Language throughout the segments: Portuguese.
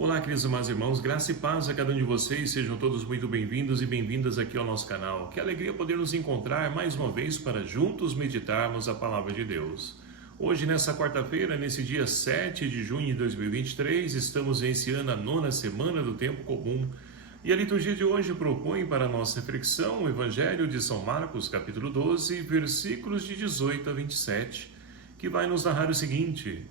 Olá, queridos amados irmãos, graça e paz a cada um de vocês, sejam todos muito bem-vindos e bem-vindas aqui ao nosso canal. Que alegria poder nos encontrar mais uma vez para juntos meditarmos a Palavra de Deus. Hoje, nessa quarta-feira, nesse dia 7 de junho de 2023, estamos iniciando a 9ª semana do Tempo Comum. E a liturgia de hoje propõe para a nossa reflexão o Evangelho de São Marcos, capítulo 12, versículos de 18 a 27, que vai nos narrar o seguinte: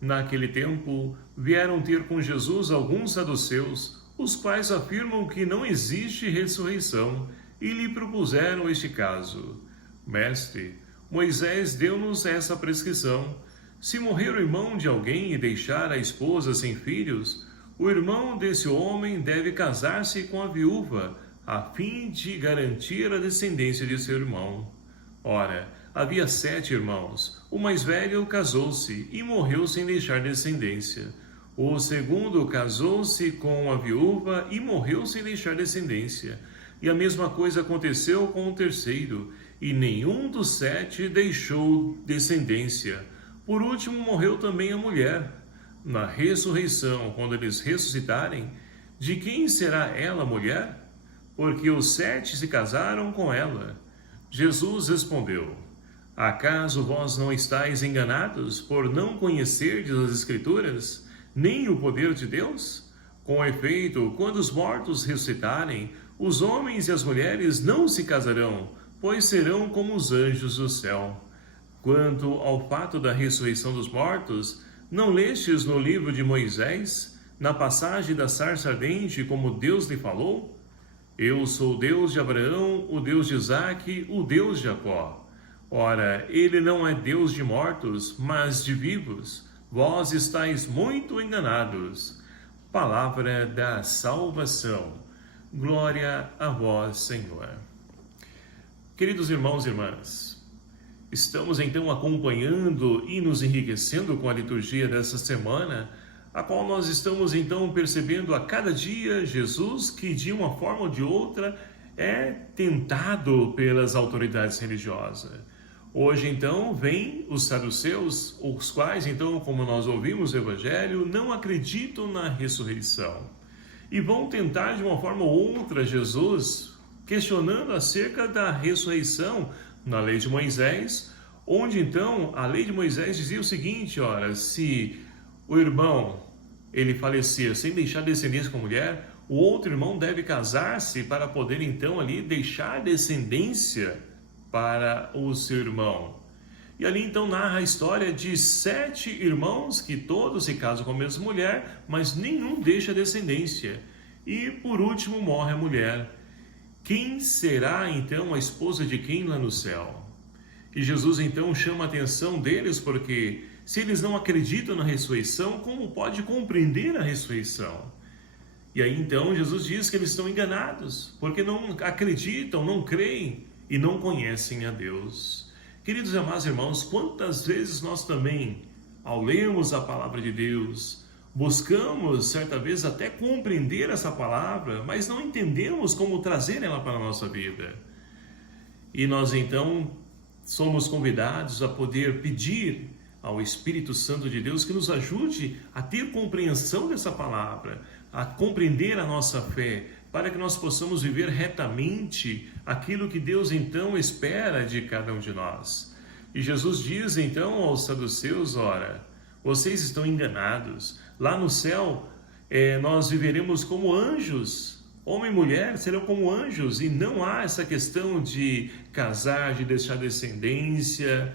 Naquele tempo, vieram ter com Jesus alguns saduceus, os quais afirmam que não existe ressurreição, e lhe propuseram este caso: Mestre, Moisés deu-nos essa prescrição: se morrer o irmão de alguém e deixar a esposa sem filhos, o irmão desse homem deve casar-se com a viúva, a fim de garantir a descendência de seu irmão. Ora, havia 7 irmãos. O mais velho casou-se e morreu sem deixar descendência. O segundo casou-se com a viúva e morreu sem deixar descendência. E a mesma coisa aconteceu com o terceiro, e nenhum dos 7 deixou descendência. Por último, morreu também a mulher. Na ressurreição, quando eles ressuscitarem, de quem será ela mulher? Porque os 7 se casaram com ela. Jesus respondeu: Acaso vós não estáis enganados por não conhecerdes as Escrituras, nem o poder de Deus? Com efeito, quando os mortos ressuscitarem, os homens e as mulheres não se casarão, pois serão como os anjos do céu. Quanto ao fato da ressurreição dos mortos, não lestes no livro de Moisés, na passagem da sarça ardente, como Deus lhe falou? Eu sou o Deus de Abraão, o Deus de Isaque, o Deus de Jacó. Ora, ele não é Deus de mortos, mas de vivos. Vós estáis muito enganados. Palavra da salvação. Glória a vós, Senhor. Queridos irmãos e irmãs, estamos então acompanhando e nos enriquecendo com a liturgia dessa semana, a qual nós estamos então percebendo a cada dia Jesus que de uma forma ou de outra é tentado pelas autoridades religiosas. Hoje então vem os saduceus, os quais então, como nós ouvimos no Evangelho, não acreditam na ressurreição. E vão tentar de uma forma ou outra Jesus, questionando acerca da ressurreição na lei de Moisés, onde então a lei de Moisés dizia o seguinte: ora, se o irmão ele falecer sem deixar descendência com a mulher, o outro irmão deve casar-se para poder então ali deixar descendência para o seu irmão. E ali então narra a história de 7 irmãos que todos se casam com a mesma mulher, mas nenhum deixa descendência. E por último morre a mulher. Quem será então a esposa de quem lá no céu? E Jesus então chama a atenção deles, porque se eles não acreditam na ressurreição, como pode compreender a ressurreição? E aí então Jesus diz que eles estão enganados, porque não acreditam, não creem e não conhecem a Deus. Queridos e amados irmãos, quantas vezes nós também, ao lermos a palavra de Deus, buscamos certa vez até compreender essa palavra, mas não entendemos como trazer ela para a nossa vida. E nós então somos convidados a poder pedir ao Espírito Santo de Deus que nos ajude a ter compreensão dessa palavra, a compreender a nossa fé, para que nós possamos viver retamente aquilo que Deus então espera de cada um de nós. E Jesus diz então aos saduceus: ora, vocês estão enganados. Lá no céu nós viveremos como anjos. Homem e mulher serão como anjos, e não há essa questão de casar, de deixar descendência,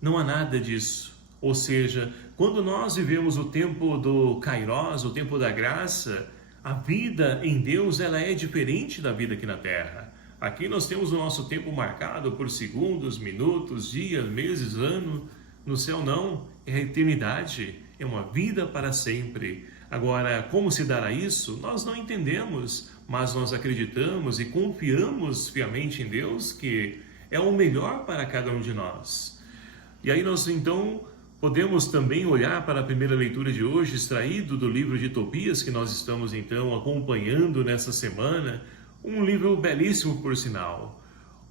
não há nada disso. Ou seja, quando nós vivemos o tempo do Kairos, o tempo da graça, a vida em Deus ela é diferente da vida aqui na Terra. Aqui nós temos o nosso tempo marcado por segundos, minutos, dias, meses, ano. No céu não, é a eternidade, é uma vida para sempre. Agora, como se dará isso? Nós não entendemos, mas nós acreditamos e confiamos fielmente em Deus, que é o melhor para cada um de nós. E aí nós então podemos também olhar para a primeira leitura de hoje, extraído do livro de Tobias, que nós estamos então acompanhando nessa semana, um livro belíssimo por sinal.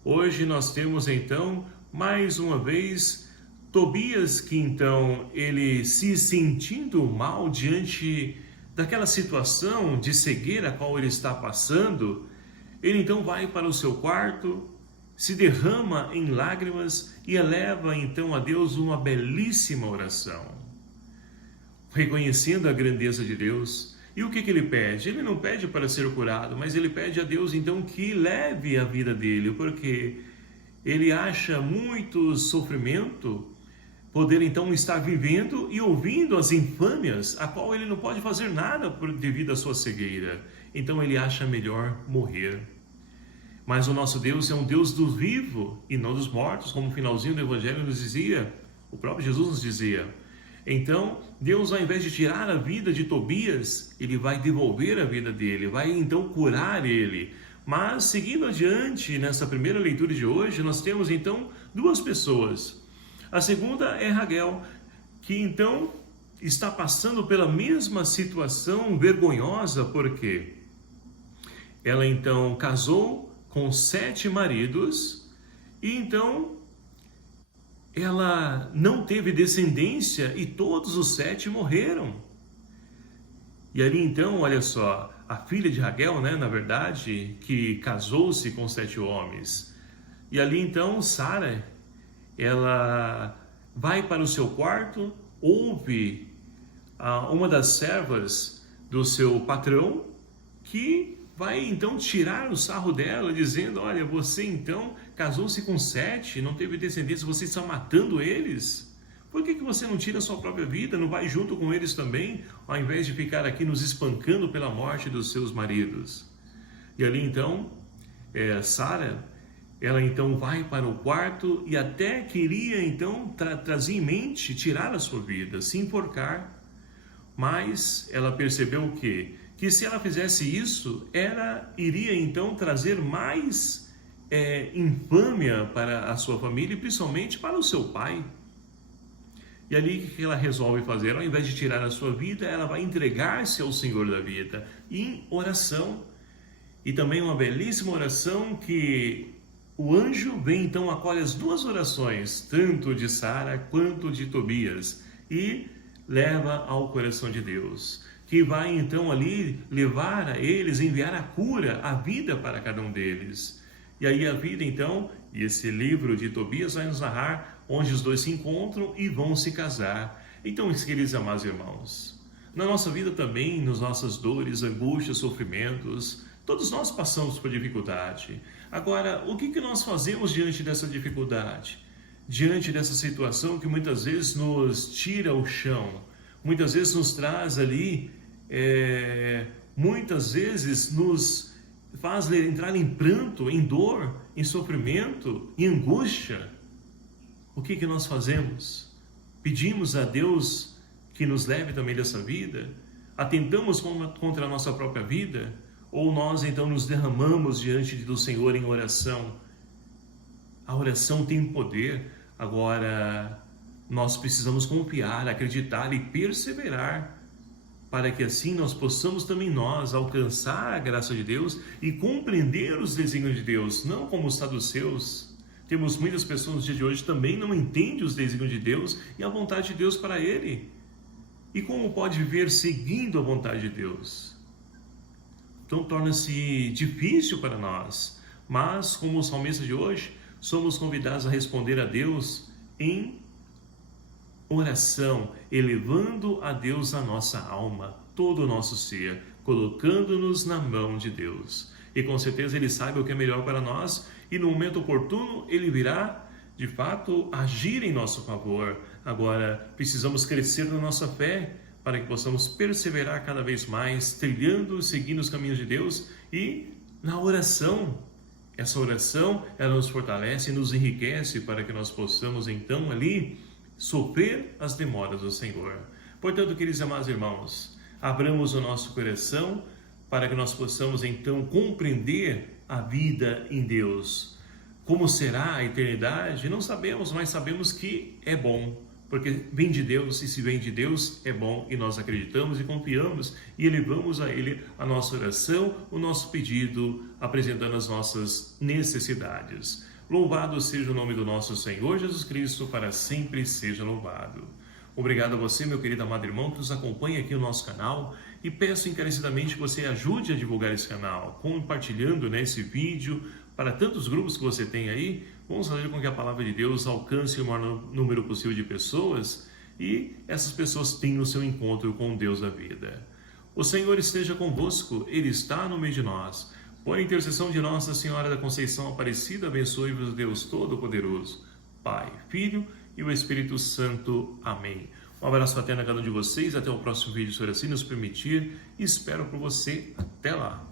Hoje nós temos então, mais uma vez, Tobias, que então ele se sentindo mal diante daquela situação de cegueira a qual ele está passando, ele então vai para o seu quarto, se derrama em lágrimas e eleva então a Deus uma belíssima oração, reconhecendo a grandeza de Deus. E o que ele pede? Ele não pede para ser curado, mas ele pede a Deus então que leve a vida dele, porque ele acha muito sofrimento poder então estar vivendo e ouvindo as infâmias, a qual ele não pode fazer nada devido à sua cegueira. Então ele acha melhor morrer. Mas o nosso Deus é um Deus do vivo e não dos mortos, como o finalzinho do Evangelho nos dizia, o próprio Jesus nos dizia. Então, Deus, ao invés de tirar a vida de Tobias, ele vai devolver a vida dele, vai então curar ele. Mas, seguindo adiante, nessa primeira leitura de hoje, nós temos então duas pessoas. A segunda é Raguel, que então está passando pela mesma situação vergonhosa, porque ela então casou com 7 maridos e então ela não teve descendência e todos os 7 morreram. E ali então, olha só, a filha de Raguel, na verdade, que casou-se com 7 homens. E ali então, Sara, ela vai para o seu quarto, ouve uma das servas do seu patrão, que vai então tirar o sarro dela, dizendo: olha, você então casou-se com 7, não teve descendência, você está matando eles? Por que você não tira a sua própria vida, não vai junto com eles também, ao invés de ficar aqui nos espancando pela morte dos seus maridos? E ali então, Sara, ela então vai para o quarto e até queria então trazer em mente tirar a sua vida, se enforcar. Mas ela percebeu o quê? Que se ela fizesse isso, ela iria então trazer mais infâmia para a sua família e principalmente para o seu pai. E ali o que ela resolve fazer? Ao invés de tirar a sua vida, ela vai entregar-se ao Senhor da vida em oração. E também uma belíssima oração que o anjo vem então, acolhe as duas orações, tanto de Sara quanto de Tobias, e leva ao coração de Deus, que vai então ali levar a eles, enviar a cura, a vida para cada um deles. E aí a vida então, e esse livro de Tobias vai nos narrar onde os dois se encontram e vão se casar. Então, queridos amados irmãos, na nossa vida também, nas nossas dores, angústias, sofrimentos, todos nós passamos por dificuldade. Agora, o que nós fazemos diante dessa dificuldade? Diante dessa situação que muitas vezes nos tira o chão, muitas vezes nos traz ali, muitas vezes nos faz entrar em pranto, em dor, em sofrimento, em angústia. O que nós fazemos? Pedimos a Deus que nos leve também dessa vida? Atentamos contra a nossa própria vida? Ou nós então nos derramamos diante do Senhor em oração? A oração tem poder. Agora, nós precisamos confiar, acreditar e perseverar, para que assim nós possamos também nós alcançar a graça de Deus e compreender os desígnios de Deus, não como os saduceus. Temos muitas pessoas no dia de hoje que também não entendem os desígnios de Deus e a vontade de Deus para ele. E como pode viver seguindo a vontade de Deus? Então torna-se difícil para nós, mas como o salmista de hoje, somos convidados a responder a Deus em oração, elevando a Deus a nossa alma, todo o nosso ser, colocando-nos na mão de Deus. E com certeza Ele sabe o que é melhor para nós e no momento oportuno Ele virá, de fato, agir em nosso favor. Agora, precisamos crescer na nossa fé para que possamos perseverar cada vez mais, trilhando, seguindo os caminhos de Deus e na oração. Essa oração, ela nos fortalece e nos enriquece para que nós possamos então ali sofrer as demoras do Senhor. Portanto, queridos amados irmãos, abramos o nosso coração para que nós possamos então compreender a vida em Deus. Como será a eternidade? Não sabemos, mas sabemos que é bom, porque vem de Deus, e se vem de Deus é bom, e nós acreditamos e confiamos e elevamos a Ele a nossa oração, o nosso pedido, apresentando as nossas necessidades. Louvado seja o nome do nosso Senhor Jesus Cristo, para sempre seja louvado. Obrigado a você, meu querido amado irmão, que nos acompanha aqui no nosso canal, E peço encarecidamente que você ajude a divulgar esse canal, compartilhando, né, esse vídeo para tantos grupos que você tem aí. Vamos fazer com que a palavra de Deus alcance o maior número possível de pessoas e essas pessoas tenham o seu encontro com o Deus da vida. O Senhor esteja convosco, Ele está no meio de nós. Por intercessão de Nossa Senhora da Conceição Aparecida, abençoe-vos Deus Todo-Poderoso, Pai, Filho e o Espírito Santo. Amém. Um abraço fraterno a cada um de vocês. Até o próximo vídeo, se assim nos permitir. Espero por você. Até lá.